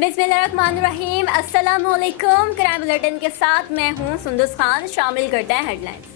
बिस्मिल्लाहिर्रहमानिर्रहीम। अस्सलाम वालेकुम। क्राइम बुलेटिन के साथ मैं हूं सुंदस खान। शामिल करते हैं हेडलाइंस।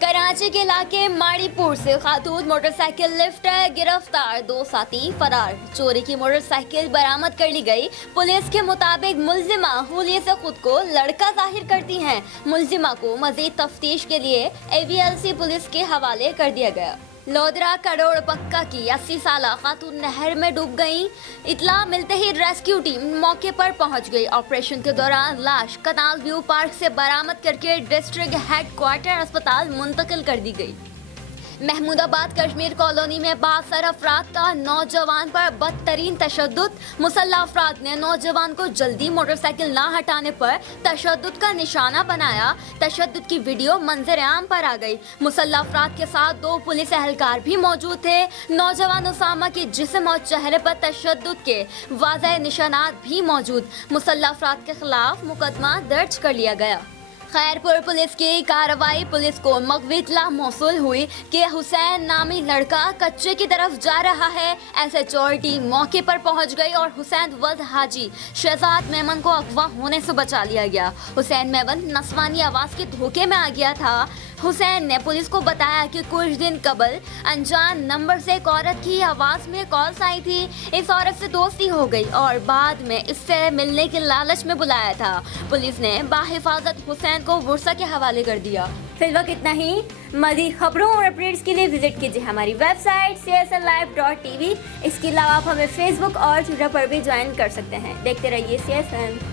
कराची के इलाके माड़ीपुर से खातून मोटरसाइकिल लिफ्ट गिरफ्तार, 2 साथी फरार। चोरी की मोटरसाइकिल बरामद कर ली गई। पुलिस के मुताबिक मुलजिमा हुलिये से खुद को लड़का जाहिर करती हैं। मुलजिमा को मजीद तफ्तीश के लिए AVLC पुलिस के हवाले कर दिया गया। लोधरा करोड़ पक्का की 80 साला खातून नहर में डूब गई। इतला मिलते ही रेस्क्यू टीम मौके पर पहुंच गई। ऑपरेशन के दौरान लाश कनाल व्यू पार्क से बरामद करके डिस्ट्रिक्ट हेडक्वार्टर अस्पताल मुंतकिल कर दी गई। महमूदाबाद कश्मीर कॉलोनी में 72 अफराद का नौजवान पर बदतरीन तशद्दुद। मुसल्लह अफराद ने नौजवान को जल्दी मोटरसाइकिल ना हटाने पर तशद्दुद का निशाना बनाया। तशद्दुद की वीडियो मंजर आम पर आ गई। मुसल्लह अफराद के साथ 2 पुलिस एहलकार भी मौजूद थे। नौजवान उसामा के जिस्म और चेहरे पर तशद्दुद के वाज़ह निशानात भी मौजूद। मुसल्लह अफराद के खिलाफ मुकदमा दर्ज कर लिया गया। खैरपुर पुलिस की कार्रवाई। पुलिस को मगवी इत्तला मौसूल हुई कि हुसैन नामी लड़का कच्चे की तरफ जा रहा है। SHO टीम मौके पर पहुंच गई और हुसैन वल्द हाजी शहजाद मेमन को अगवा होने से बचा लिया गया। हुसैन मेमन नस्वानी आवाज के धोखे में आ गया था। हुसैन ने पुलिस को बताया कि कुछ दिन कबल अनजान नंबर से एक औरत की आवाज में कॉल्स आई थी। इस औरत से दोस्ती हो गई और बाद में इससे मिलने के लालच में बुलाया था। पुलिस ने बाहिफाजत हुसैन को बुरसा के हवाले कर दिया। फिल वक्त इतना ही। मज़ीद खबरों और अपडेट्स के लिए विजिट कीजिए हमारी वेबसाइट csnlive.tv। इसके अलावा आप हमें फेसबुक और ट्विटर पर भी ज्वाइन कर सकते हैं। देखते रहिए CSN।